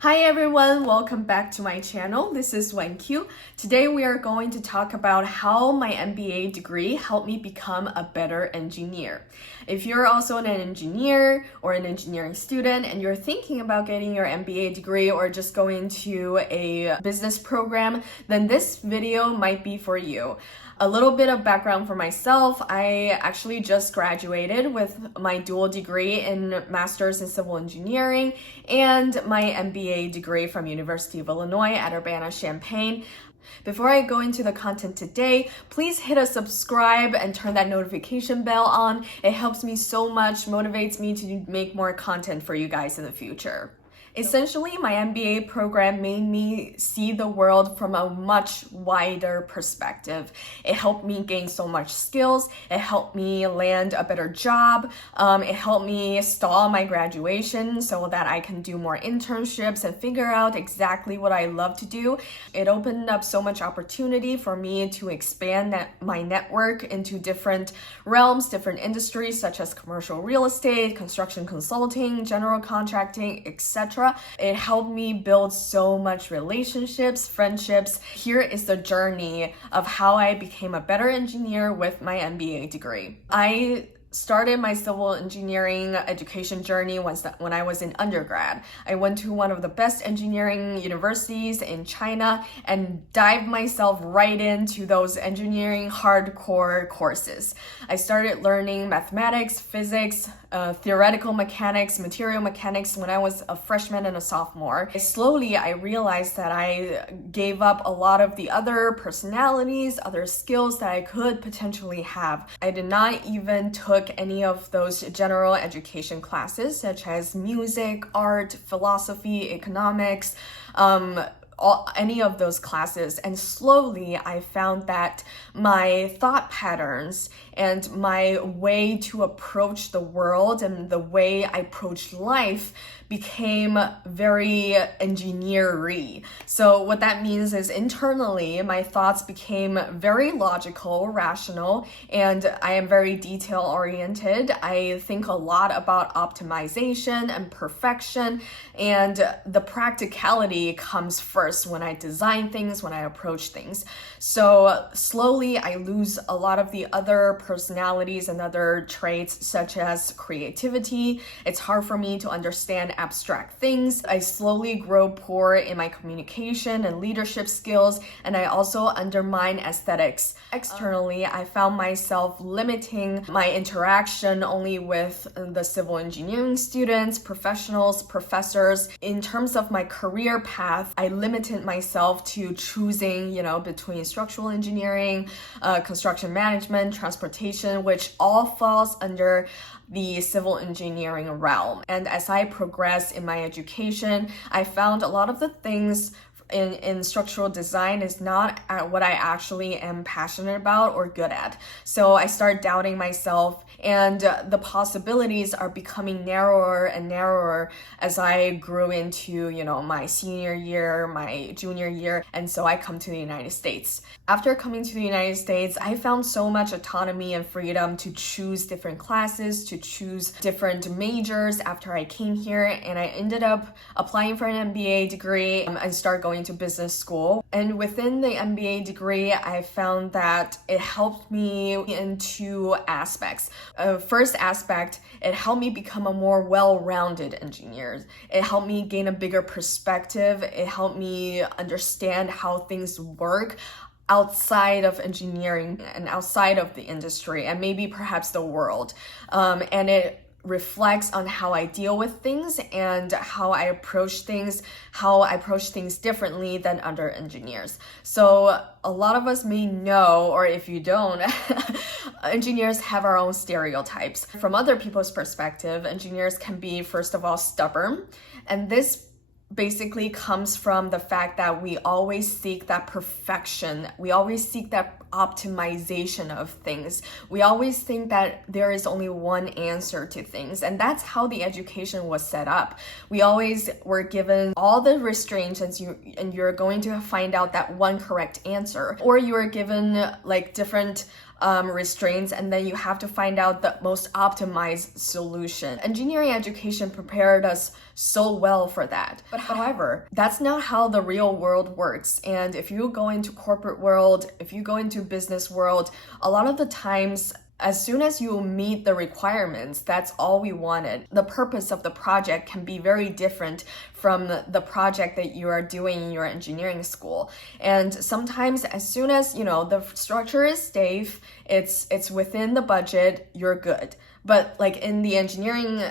Hi everyone, welcome back to my channel. This is WanQ. Today we are going to talk about how my MBA degree helped me become a better engineer. If you're also an engineer or an engineering student and you're thinking about getting your MBA degree or just going to a business program, then this video might be for you. A little bit of background for myself. I actually just graduated with my dual degree in Master's in Civil Engineering and my MBA degree from University of Illinois at Urbana-Champaign. Before I go into the content today, please hit a subscribe and turn that notification bell on. It helps me so much, motivates me to make more content for you guys in the future. Essentially, my MBA program made me see the world from a much wider perspective. It helped me gain so much skills. It helped me land a better job. It helped me stall my graduation so that I can do more internships and figure out exactly what I love to do. It opened up so much opportunity for me to expand my network into different realms, different industries such as commercial real estate, construction consulting, general contracting, etc. It helped me build so much relationships, friendships. Here is the journey of how I became a better engineer with my MBA degree. I started my civil engineering education journey when I was in undergrad. I went to one of the best engineering universities in China and dived myself right into those engineering hardcore courses. I started learning mathematics, physics, theoretical mechanics, material mechanics when I was a freshman and a sophomore. Slowly, I realized that I gave up a lot of the other personalities, other skills that I could potentially have. I did not even took any of those general education classes such as music, art, philosophy, economics, any of those classes. And slowly I found that my thought patterns and my way to approach the world and the way I approach life became very engineer-y. So what that means is internally, my thoughts became very logical, rational, and I am very detail-oriented. I think a lot about optimization and perfection, and the practicality comes first when I design things, when I approach things. So slowly, I lose a lot of the other personalities and other traits such as creativity. It's hard for me to understand abstract things. I slowly grow poor in my communication and leadership skills, and I also undermine aesthetics. Externally, I found myself limiting my interaction only with the civil engineering students, professionals, professors. In terms of my career path, I limited myself to choosing, between structural engineering, construction management, transportation, which all falls under the civil engineering realm. And as I progressed in my education, I found a lot of the things in structural design is not what I actually am passionate about or good at. So I started doubting myself, and the possibilities are becoming narrower and narrower as I grew into, my senior year, my junior year, and so I come to the United States. After coming to the United States, I found so much autonomy and freedom to choose different classes, to choose different majors after I came here, and I ended up applying for an MBA degree and start going to business school. And within the MBA degree, I found that it helped me in two aspects. First aspect, it helped me become a more well-rounded engineer. It helped me gain a bigger perspective. It helped me understand how things work outside of engineering and outside of the industry and maybe perhaps the world. And it reflects on how I deal with things and how I approach things differently than other engineers. So a lot of us may know, or if you don't, engineers have our own stereotypes. From other people's perspective, engineers can be, first of all, stubborn. And this basically comes from the fact that we always seek that perfection. We always seek that optimization of things. We always think that there is only one answer to things, and that's how the education was set up. We always were given all the restraints, and you're going to find out that one correct answer, or you are given like different restraints, and then you have to find out the most optimized solution. Engineering education prepared us so well for that. But however, that's not how the real world works. And if you go into corporate world, if you go into business world, a lot of the times, as soon as you meet the requirements, that's all we wanted. The purpose of the project can be very different from the project that you are doing in your engineering school. And sometimes as soon as, the structure is safe, it's within the budget, you're good. But like in the engineering,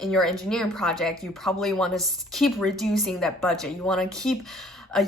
in your engineering project, you probably want to keep reducing that budget. You want to keep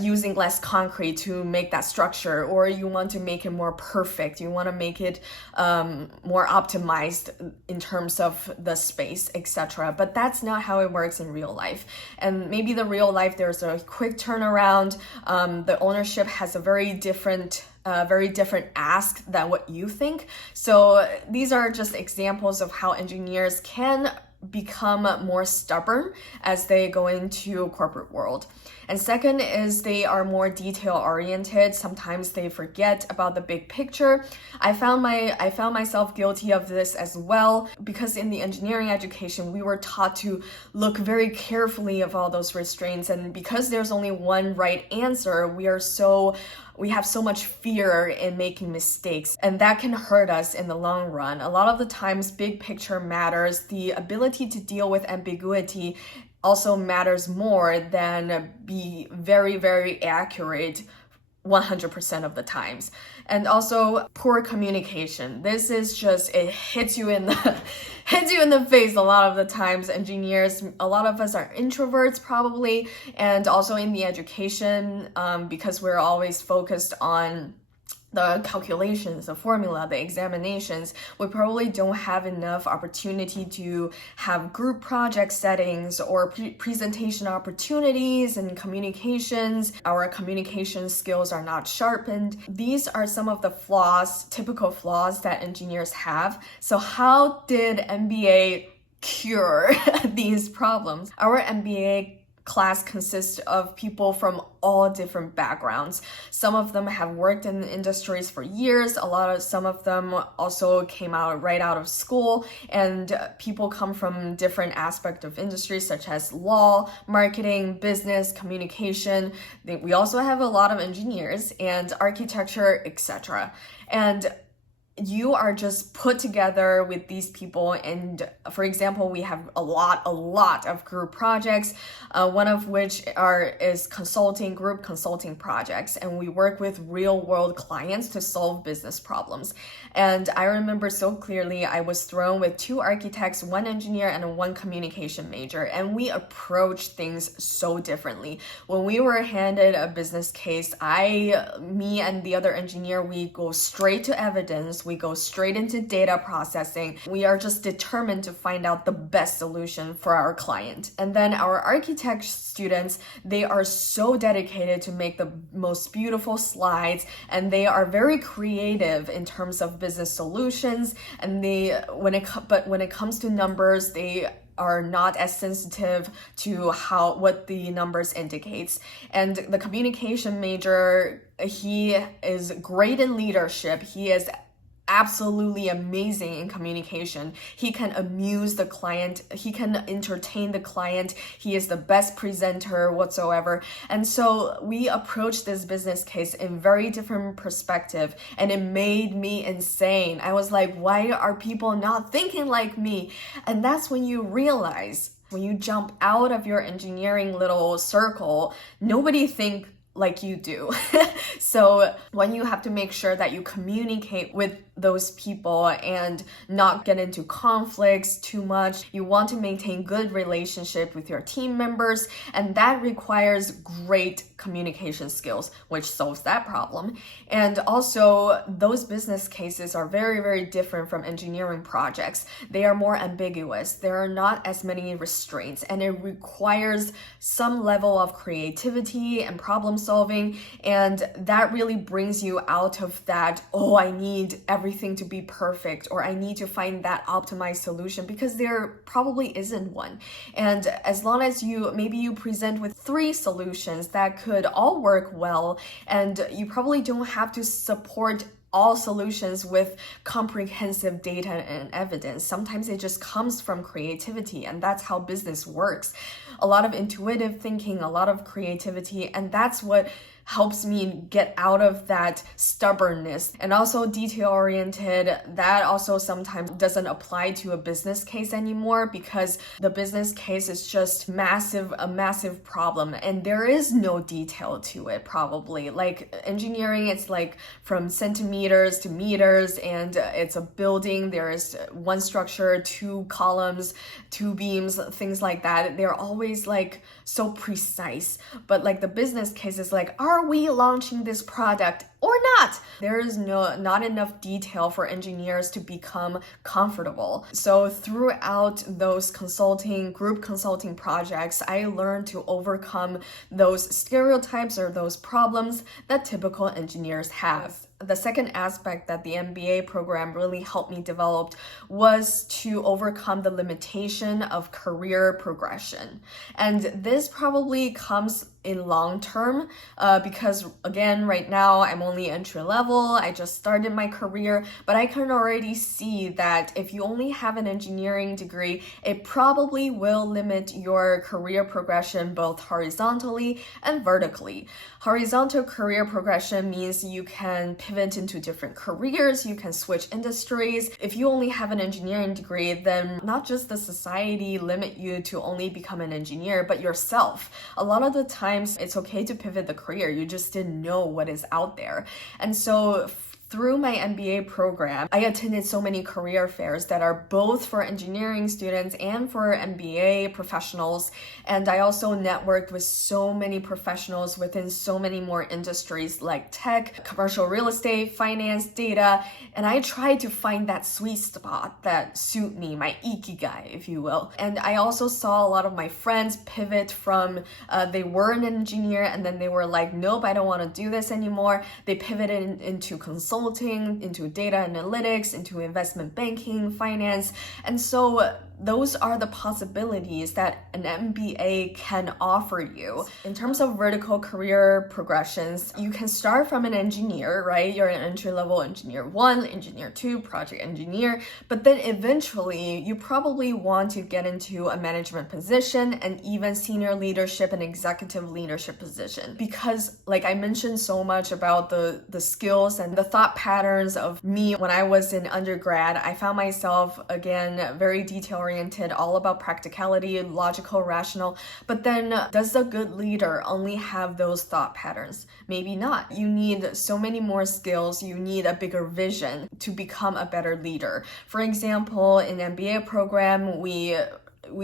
using less concrete to make that structure, or you want to make it more perfect. You want to make it more optimized in terms of the space, etc. But that's not how it works in real life. And maybe the real life, there's a quick turnaround. The ownership has a very different ask than what you think. So these are just examples of how engineers can become more stubborn as they go into corporate world. And second is they are more detail oriented. Sometimes they forget about the big picture. I found myself guilty of this as well, because in the engineering education, we were taught to look very carefully of all those restraints. And because there's only one right answer, we have so much fear in making mistakes, and that can hurt us in the long run. A lot of the times, big picture matters. The ability to deal with ambiguity also matters more than be very, very accurate 100% of the times. And also poor communication. This is just, it hits you in the face a lot of the times. Engineers, a lot of us are introverts probably, and also in the education, because we're always focused on the calculations, the formula, the examinations, we probably don't have enough opportunity to have group project settings or presentation opportunities and communications. Our communication skills are not sharpened. These are some of the typical flaws that engineers have. So how did MBA cure these problems? Our MBA class consists of people from all different backgrounds. Some of them have worked in industries for years. Some of them also came right out of school, and people come from different aspects of industries such as law, marketing, business, communication. We also have a lot of engineers and architecture, etc. And you are just put together with these people, and for example, we have a lot of group projects, one of which is group consulting projects, and we work with real world clients to solve business problems. And I remember so clearly, I was thrown with 2 architects, 1 engineer, and 1 communication major, and we approached things so differently. When we were handed a business case, me and the other engineer, we go straight to evidence. We go straight into data processing. We are just determined to find out the best solution for our client. And then our architect students, they are so dedicated to make the most beautiful slides, and they are very creative in terms of business solutions. And when it comes to numbers, they are not as sensitive to what the numbers indicates. And the communication major, he is great in leadership. He is absolutely amazing in communication. He can amuse the client. He can entertain the client. He is the best presenter whatsoever. And so we approached this business case in very different perspective, and it made me insane. I was like, why are people not thinking like me? And that's when you realize, when you jump out of your engineering little circle, nobody thinks like you do. So when you have to make sure that you communicate with those people and not get into conflicts too much, you want to maintain good relationship with your team members, and that requires great communication skills, which solves that problem. And also, those business cases are very, very different from engineering projects. They are more ambiguous. There are not as many restraints, and it requires some level of creativity and problem solving, and that really brings you out of that, I need everything to be perfect, or I need to find that optimized solution, because there probably isn't one. And as long as maybe you present with 3 solutions that could all work well, and you probably don't have to support all solutions with comprehensive data and evidence. Sometimes it just comes from creativity, and that's how business works. A lot of intuitive thinking, a lot of creativity, and that's what helps me get out of that stubbornness. And also detail-oriented, that also sometimes doesn't apply to a business case anymore, because the business case is just a massive problem, and there is no detail to it probably. Like engineering, it's like from centimeters to meters, and it's a building. There is one structure, two columns, two beams, things like that. They're always like so precise. But like the business case is like, are we launching this product or not? There is not enough detail for engineers to become comfortable. So throughout those group consulting projects, I learned to overcome those stereotypes or those problems that typical engineers have. The second aspect that the MBA program really helped me develop was to overcome the limitation of career progression. And this probably comes in long term because again, right now I'm only entry level. I just started my career, but I can already see that if you only have an engineering degree, it probably will limit your career progression both horizontally and vertically. Horizontal career progression means you can pivot into different careers, you can switch industries. If you only have an engineering degree, then not just the society limit you to only become an engineer, but yourself. A lot of the times it's okay to pivot the career, you just didn't know what is out there. And so through my MBA program, I attended so many career fairs that are both for engineering students and for MBA professionals. And I also networked with so many professionals within so many more industries like tech, commercial real estate, finance, data. And I tried to find that sweet spot that suit me, my ikigai, if you will. And I also saw a lot of my friends pivot from, they were an engineer and then they were like, nope, I don't want to do this anymore. They pivoted into consulting, into data analytics, into investment banking, finance. And so those are the possibilities that an MBA can offer you. In terms of vertical career progressions, you can start from an engineer, right? You're an entry-level engineer 1, engineer 2, project engineer, but then eventually you probably want to get into a management position and even senior leadership and executive leadership position. Because like I mentioned so much about the skills and the thought patterns of me when I was in undergrad, I found myself again very detail-oriented, all about practicality, logical, rational. But then does a good leader only have those thought patterns? Maybe not. You need so many more skills. You need a bigger vision to become a better leader. For example, in MBA program, we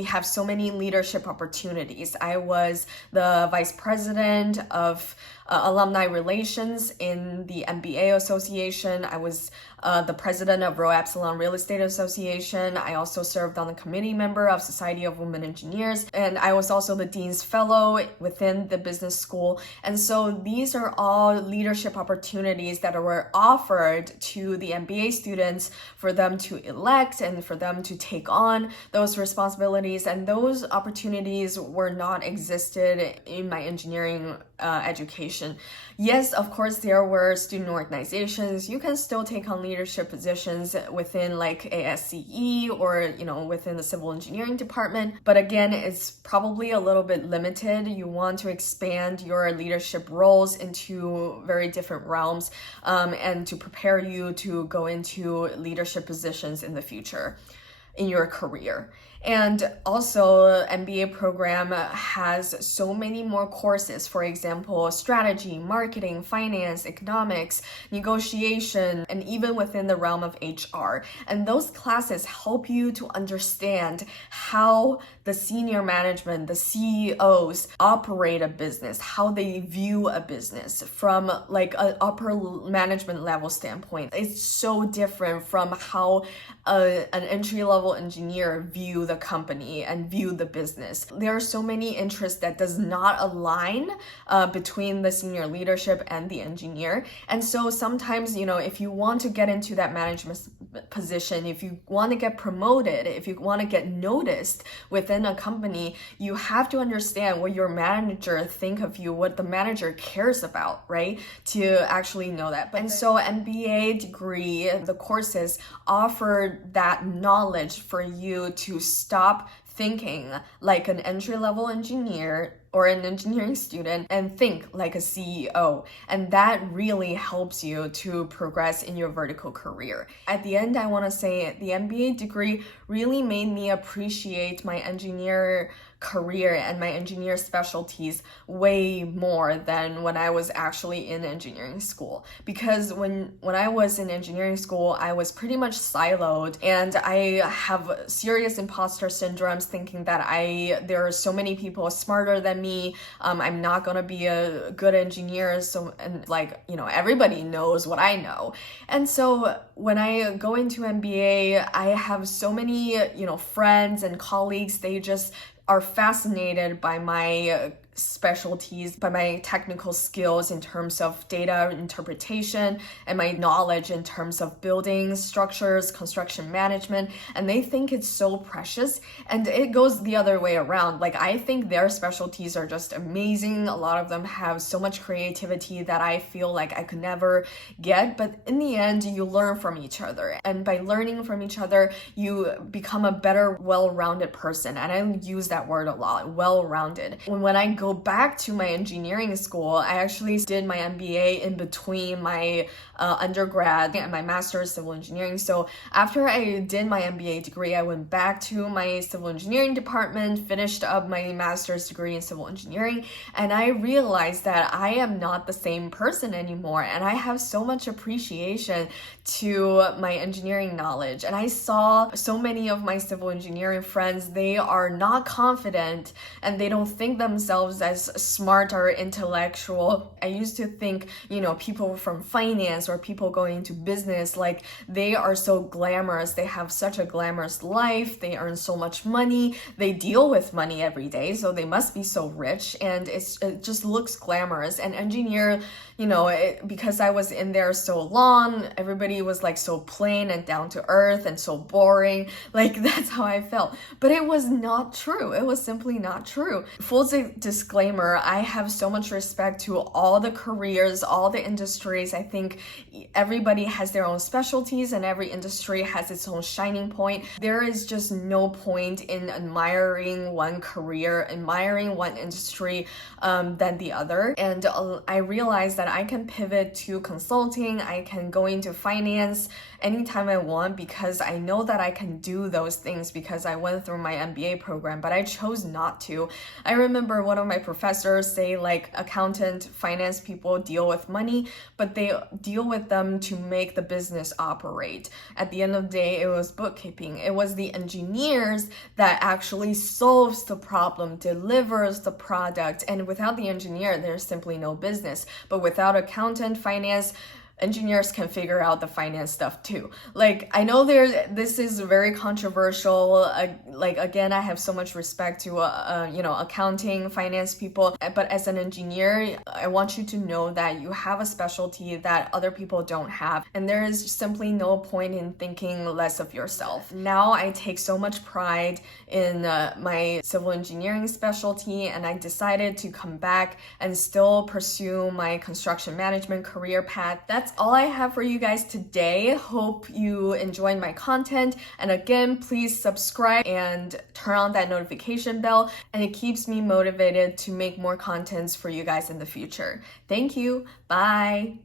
have so many leadership opportunities. I was the vice president of alumni relations in the MBA Association. I was the president of Rho Epsilon Real Estate Association. I also served on the committee member of Society of Women Engineers, and I was also the Dean's Fellow within the business school. And so these are all leadership opportunities that were offered to the MBA students for them to elect and for them to take on those responsibilities. And those opportunities were not existed in my engineering education. Yes, of course, there were student organizations. You can still take on leadership positions within like ASCE or, within the civil engineering department. But again, it's probably a little bit limited. You want to expand your leadership roles into very different realms and to prepare you to go into leadership positions in the future in your career. And also, MBA program has so many more courses. For example, strategy, marketing, finance, economics, negotiation, and even within the realm of HR. And those classes help you to understand how the senior management, the CEOs operate a business, how they view a business from like an upper management level standpoint. It's so different from how an entry-level engineer view the company and view the business. There are so many interests that does not align between the senior leadership and the engineer. And so sometimes, if you want to get into that management position, if you want to get promoted, if you want to get noticed within a company, you have to understand what your manager think of you, what the manager cares about, right? To actually know that. And so MBA degree, the courses offer that knowledge for you to stop thinking like an entry-level engineer or an engineering student and think like a CEO. And that really helps you to progress in your vertical career. At the end, I want to say the MBA degree really made me appreciate my engineer career and my engineer specialties way more than when I was actually in engineering school. Because when I was in engineering school, I was pretty much siloed, and I have serious imposter syndromes, thinking that there are so many people smarter than me. I'm not gonna be a good engineer. So, and like, everybody knows what I know. And so when I go into MBA, I have so many, friends and colleagues. They just are fascinated by my specialties, by my technical skills in terms of data interpretation and my knowledge in terms of building structures, construction management, and they think it's so precious. And it goes the other way around. Like, I think their specialties are just amazing. A lot of them have so much creativity that I feel like I could never get, but in the end, you learn from each other. And by learning from each other, you become a better, well-rounded person. And I use that word a lot, well-rounded. When I go back to my engineering school, I actually did my MBA in between my undergrad and my master's civil engineering. So after I did my MBA degree, I went back to my civil engineering department, finished up my master's degree in civil engineering, and I realized that I am not the same person anymore, and I have so much appreciation to my engineering knowledge. And I saw so many of my civil engineering friends, they are not confident and they don't think themselves as smart or intellectual. I used to think, people from finance or people going into business, like, they are so glamorous. They have such a glamorous life. They earn so much money. They deal with money every day, so they must be so rich, and it just looks glamorous. And engineer, because I was in there so long, everybody was like so plain and down to earth and so boring. Like, that's how I felt. But it was not true. It was simply not true. Full disclaimer, I have so much respect to all the careers, all the industries. I think everybody has their own specialties and every industry has its own shining point. There is just no point in admiring one career, admiring one industry than the other. And I realized that I can pivot to consulting, I can go into finance anytime I want, because I know that I can do those things because I went through my MBA program, but I chose not to. I remember one of my professors say, like, accountant, finance people deal with money, but they deal with them to make the business operate. At the end of the day, it was bookkeeping. It was the engineers that actually solves the problem, delivers the product, and without the engineer, there's simply no business. But without accountant, finance, engineers can figure out the finance stuff too. Like, I know this is very controversial. Like, again, I have so much respect to accounting, finance people, but as an engineer, I want you to know that you have a specialty that other people don't have, and there is simply no point in thinking less of yourself. Now I take so much pride in my civil engineering specialty, and I decided to come back and still pursue my construction management career path. That's all I have for you guys today. Hope you enjoyed my content. And again, please subscribe and turn on that notification bell. And it keeps me motivated to make more contents for you guys in the future. Thank you. Bye.